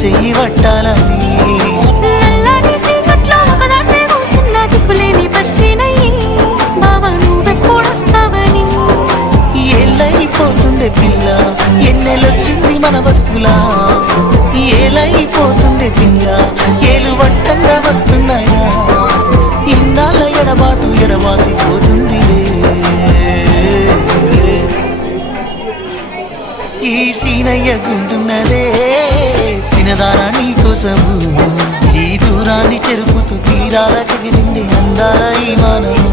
చెయ్యి పట్టాలని నల్లని సీకట్లో ఒకదాన్నే కూసున్న దిక్కులేని పచ్చినయ్యి బావా నువ్వెప్పుడొస్తావని ఏళ్ళైపోతుంది పిల్ల ఎన్నెలొచ్చింది మన బతుకులా ఏలైపోతుంది పిల్ల ఏలు వట్టంగా వస్తున్నాయా ఇన్నాళ్ళ ఎడబాటు ఎడవాసిపోతుందిలే ఈ సీనయ్య గుంటున్నదే సినదారా నీ కోసము ఈ దూరాన్ని చెరుపుతూ తీరాల తగిలింది అందాల ఈ మానవు